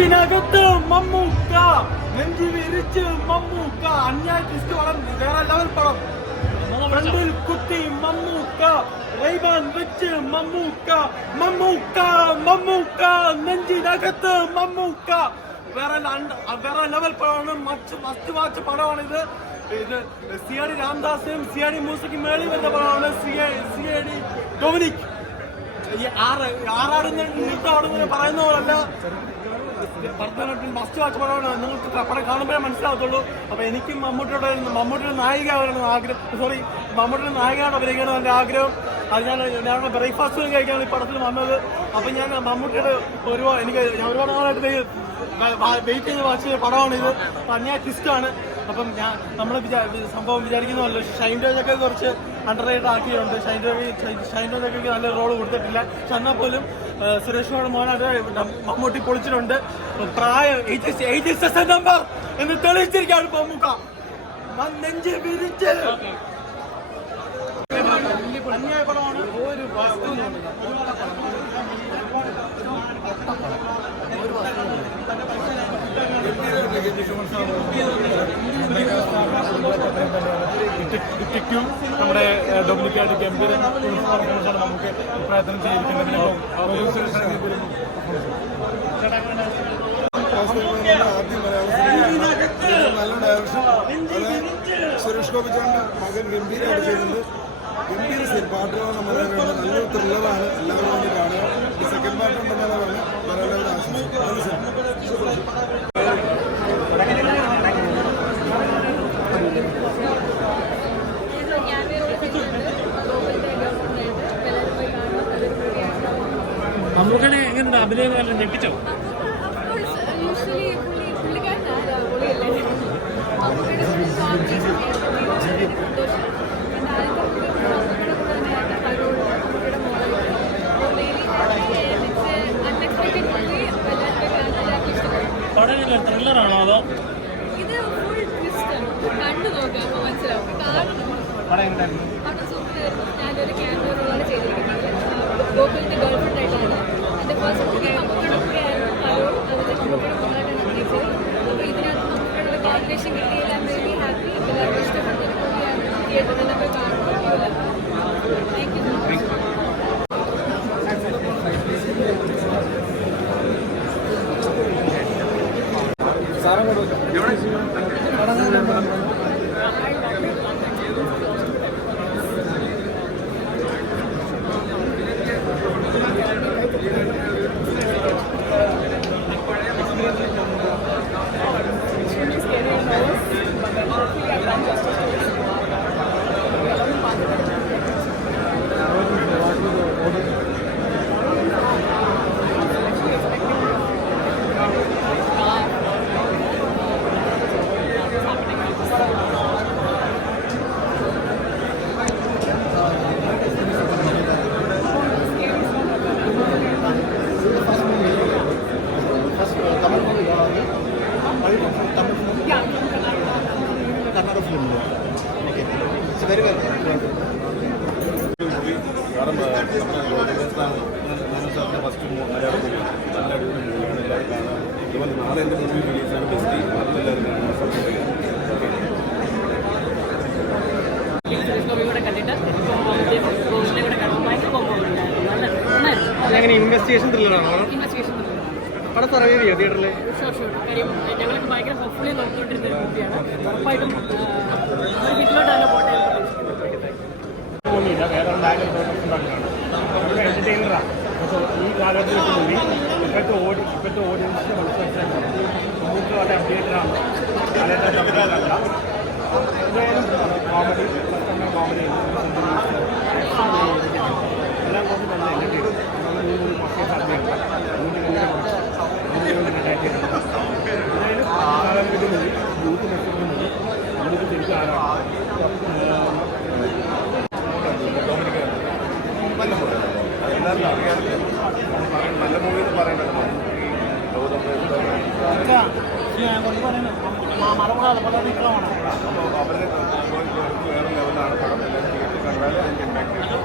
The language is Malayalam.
നെഞ്ചിനകത്ത് മമ്മൂക്ക നെഞ്ചി വിരിച്ച് മമ്മൂക്ക അന്യായ ട്വിസ്റ്റ് പടം വേറെ ലെവൽ പടം. ഫ്രണ്ടിൽ കുത്തി മമ്മൂക്ക റൈബാൻ വെച്ച് മമ്മൂക്ക മമ്മൂക്ക മമ്മൂക്ക നെഞ്ചിനകത്ത് മമ്മൂക്ക. വേറെ വേറെ ലെവൽ പടമാണ് മച്ച് മസ്റ്റ് വാച്ച് പടമാണ് ഇത് സി ആർ ഡി രാംദാസും സി ആർ ഡി മ്യൂസിക്കും മേളി വരുന്ന പടമാണ്. C C R D Dominic. ആറ് ആറാടുന്ന നൃത്തമാടുന്ന പറയുന്ന പോലല്ല. ഭരതനാട്യം മസ്റ്റ് വാച്ച് പടമാണ്. നിങ്ങൾക്ക് പടം കാണുമ്പോഴേ മനസ്സിലാവത്തുള്ളൂ. അപ്പൊ എനിക്കും മമ്മൂട്ടിയുടെ മമ്മൂട്ടിയുടെ നായിക ആവണമെന്ന് ആഗ്രഹം സോറി മമ്മൂട്ടിയുടെ നായികയാണ് അഭിനയിക്കണം എന്റെ ആഗ്രഹം. അത് ഞാൻ ഞങ്ങളുടെ ബ്രേക്ക്ഫാസ്റ്റ് കഴിക്കാണ് ഈ പടത്തിൽ വന്നത്. അപ്പൊ ഞാൻ മമ്മൂട്ടിയുടെ ഒരുപാട് എനിക്ക് ഞാൻ ഒരുപാട് നാളായിട്ട് വെയിറ്റ് ചെയ്ത് വാച്ച് ചെയ്ത പടമാണ് ഇത് അന്യായ ട്വിസ്റ്റാണ് അപ്പം ഞാൻ നമ്മൾ സംഭവം വിചാരിക്കുന്നതല്ലോ ഷൈൻ ഒക്കെ കുറച്ച് അണ്ടർ റേറ്റ് ആക്കിയിട്ടുണ്ട്. ഷൈൻ രവി ഷൈൻ ഒക്കെ നല്ല റോൾ കൊടുത്തിട്ടില്ല. പക്ഷെ എന്നാൽ പോലും സുരേഷ് കുമാർ മോഹൻ മമ്മൂട്ടി പൊളിച്ചിട്ടുണ്ട്. പ്രായം നമ്പർ എന്ന് തെളിയിച്ചിരിക്കുകയാണ് മമ്മൂക്ക. അന്യായ പടമാണ് ഒരു വസ്തു ടിക്കും നമ്മുടെ ഡൊമിനിക്കായിട്ട് ഗംഭീര പെർഫോമൻസാണ് നമുക്ക് പ്രയത്നം ചെയ്തിരിക്കുന്നത്. പിന്നെ ആദ്യം നല്ല ഡയറക്ഷൻ സുരേഷ് ഗോപിച്ചാണ്ട് മകൻ ഗംഭീരമായിട്ട് ചെയ്യുന്നുണ്ട് ഗംഭീര പാട്ടുകളാണ് നമ്മുടെ നല്ലൊരു ത്രില്ലറാണ് എല്ലാവരും മമ്മൂക്കനെ എങ്ങനെയുണ്ട്? അഭിനയം എല്ലാം ഞെട്ടിച്ചോ? പടം ത്രില്ലറാണോ അതോ? ഇത് ഫുൾ ട്വിസ്റ്റ് കണ്ടു നോക്കാം മനസ്സിലാവും. കാരണം പടം സൂപ്പറായിരുന്നു ഞാനൊരു ക്യാമറ 사랑으로좀연애지금 കാരണം നമ്മുടെ ഫസ്റ്റ് മലയാളം നല്ല അടിപൊളി മൂവിയാണ് എല്ലാവരും കാണാം ഇതുപോലെ നാളെ എന്റെ മൂവി റിലീസാണ് ബെസ്റ്റ് ഉണ്ടായിരുന്നു നല്ല നന്നായിരുന്നു എങ്ങനെ ഇൻവെസ്റ്റിഗേഷൻ ത്രില്ലറാണോ പടം സർവൈവ് ചെയ്യോ തിയേറ്ററിൽ ഞങ്ങൾക്ക് ഭയങ്കര ഹോപ്പ്ഫുള്ളി നോക്കിക്കൊണ്ടിരുന്ന ഒരു മൂവിയാണ് ഉറപ്പായിട്ടും బ్యాగ్ అంటున్నాడు ఉంది. ఇక్కడితో ఓడి ఇక్కడితో ఓడియన్స్ మూడు వాళ్ళ update Ramu college comedy comedy അപ്പോൾ